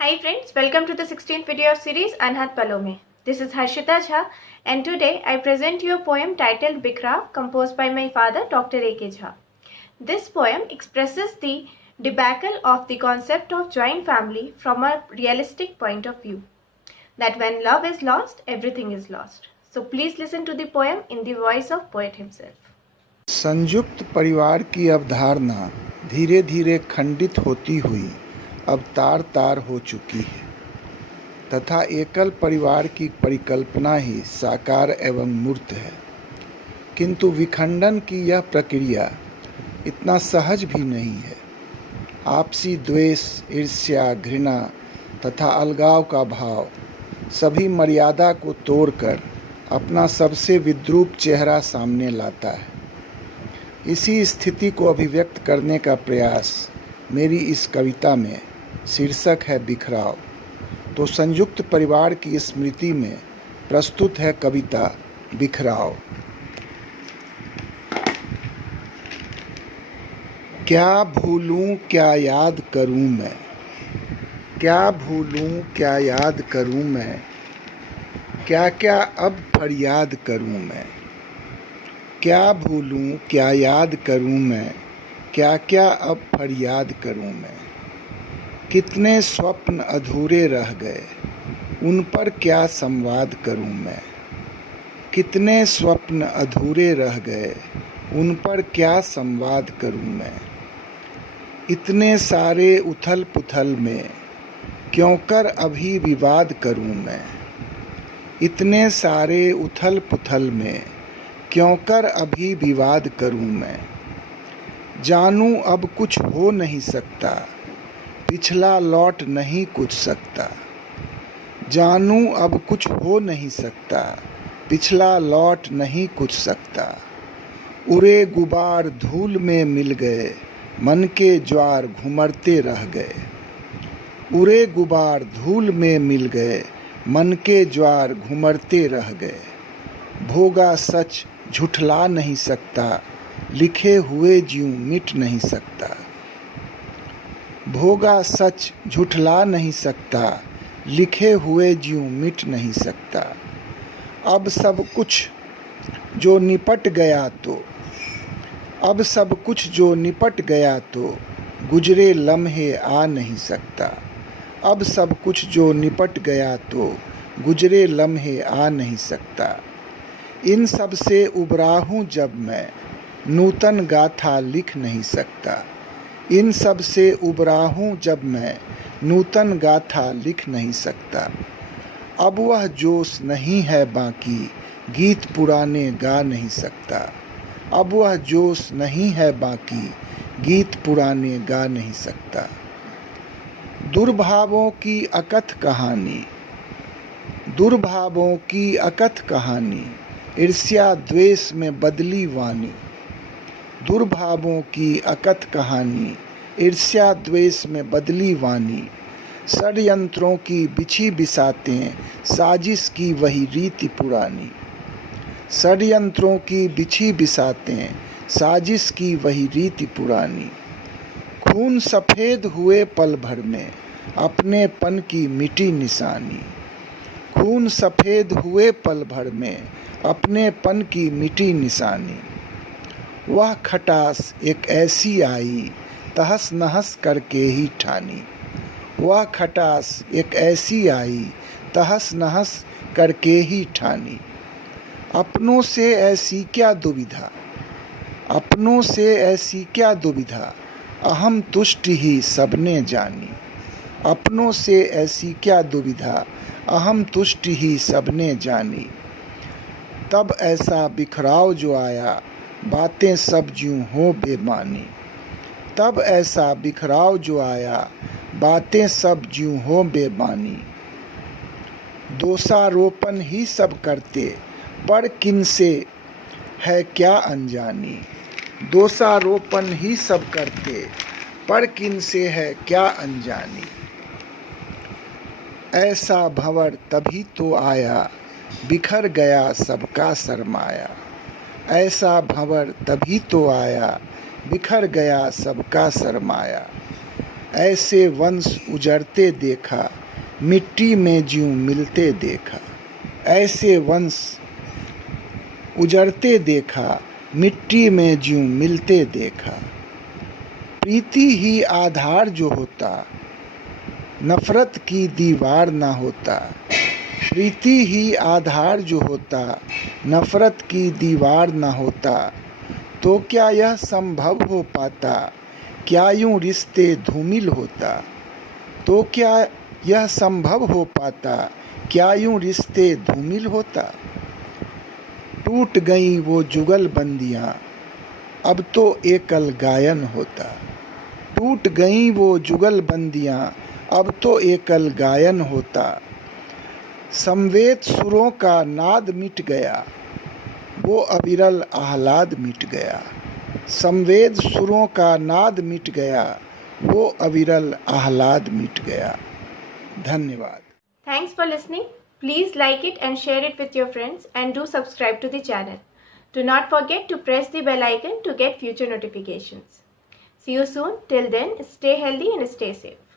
Hi friends, welcome to the 16th video of series Anhat Palo Mein. This is Harshita Jha and today I present you a poem titled Bikhrav composed by my father Dr. A.K. Jha. This poem expresses the debacle of the concept of joint family from a realistic point of view. That when love is lost, everything is lost. So please listen to the poem in the voice of poet himself. संयुक्त परिवार की अवधारणा धीरे धीरे खंडित होती हुई अब तार तार हो चुकी है तथा एकल परिवार की परिकल्पना ही साकार एवं मूर्त है। किंतु विखंडन की यह प्रक्रिया इतना सहज भी नहीं है। आपसी द्वेष, ईर्ष्या, घृणा तथा अलगाव का भाव सभी मर्यादा को तोड़कर अपना सबसे विद्रूप चेहरा सामने लाता है। इसी स्थिति को अभिव्यक्त करने का प्रयास मेरी इस कविता में शीर्षक है बिखराव। तो संयुक्त परिवार की स्मृति में प्रस्तुत है कविता बिखराव। क्या भूलूं क्या याद करूं मैं, क्या भूलूं क्या याद करूं मैं, क्या क्या अब फरियाद करूं मैं। क्या भूलूं क्या याद करूं मैं, क्या क्या अब फरियाद करूं मैं। कितने स्वप्न अधूरे रह गए, उन पर क्या संवाद करूं मैं। कितने स्वप्न अधूरे रह गए, उन पर क्या संवाद करूं मैं। इतने सारे उथल पुथल में क्यों कर अभी विवाद करूं मैं। इतने सारे उथल पुथल में क्यों कर अभी विवाद करूं मैं। जानूं अब कुछ हो नहीं सकता, पिछला लौट नहीं कुछ सकता। जानूं अब कुछ हो नहीं सकता, पिछला लौट नहीं कुछ सकता। उड़े गुबार धूल में मिल गए, मन के ज्वार घुमरते रह गए। उड़े गुबार धूल में मिल गए, मन के ज्वार घुमरते रह गए। भोगा सच झुठला नहीं सकता, लिखे हुए ज्यों मिट नहीं सकता। भोगा सच झुठला नहीं सकता, लिखे हुए ज्यों मिट नहीं सकता। अब सब कुछ जो निपट गया तो, अब सब कुछ जो निपट गया तो गुजरे लम्हे आ नहीं सकता। अब सब कुछ जो निपट गया तो गुजरे लम्हे आ नहीं सकता। इन सब से उबरा हूँ जब मैं, नूतन गाथा लिख नहीं सकता। इन सब से उबरा हूँ जब मैं, नूतन गाथा लिख नहीं सकता। अब वह जोश नहीं है बाकी, गीत पुराने गा नहीं सकता। अब वह जोश नहीं है बाकी, गीत पुराने गा नहीं सकता। दुर्भावों की अकथ कहानी, दुर्भावों की अकथ कहानी, ईर्ष्या द्वेष में बदली वाणी। दुर्भावों की अकथ कहानी, ईर्ष्या द्वेष में बदली वाणी। षड्यंत्रों की बिछी बिसातें, साजिश की वही रीति पुरानी। षड्यंत्रों की बिछी बिसातें, साजिश की वही रीति पुरानी। खून सफ़ेद हुए पल भर में, अपनेपन की मिटी निशानी। खून सफ़ेद हुए पल भर में, अपनेपन की मिटी निशानी। वह खटास एक ऐसी आई, तहस नहस करके ही ठानी। वह खटास एक ऐसी आई, तहस नहस करके ही ठानी। अपनों से ऐसी क्या दुविधा, अपनों से ऐसी क्या दुविधा, अहम तुष्टि ही सबने जानी। अपनों से ऐसी क्या दुविधा, अहम तुष्टि ही सबने जानी। तब ऐसा बिखराव जो आया, बातें सब ज्यों हो बेमानी। तब ऐसा बिखराव जो आया, बातें सब ज्यों हो बेमानी। दोषारोपण ही सब करते, पर किनसे है क्या अनजानी। दोषारोपण ही सब करते, पर किनसे है क्या अनजानी। ऐसा भंवर तभी तो आया, बिखर गया सबका सरमाया। ऐसा भंवर तभी तो आया, बिखर गया सबका सरमाया। ऐसे वंश उजड़ते देखा, मिट्टी में ज्यों मिलते देखा। ऐसे वंश उजड़ते देखा, मिट्टी में ज्यों मिलते देखा। प्रीति ही आधार जो होता, नफरत की दीवार ना होता। प्रीति ही आधार जो होता, नफरत की दीवार ना होता। तो क्या यह संभव हो पाता, क्या यूं रिश्ते धूमिल होता। तो क्या यह संभव हो पाता, क्या यूं रिश्ते धूमिल होता। टूट गई वो जुगल बंदियाँ, अब तो एकल गायन होता। टूट गई वो जुगल बंदियाँ, अब तो एकल गायन होता। समवेत सुरों का नाद मिट गया, वो अविरल आह्लाद मिट गया। समवेद सुरों का नाद मिट गया, वो अविरल आह्लाद मिट गया। धन्यवाद। Thanks for listening. Please like it and share it with your friends, and do subscribe to the channel. Do not forget to press the bell icon to get future notifications. See you soon. Till then, stay healthy and stay safe.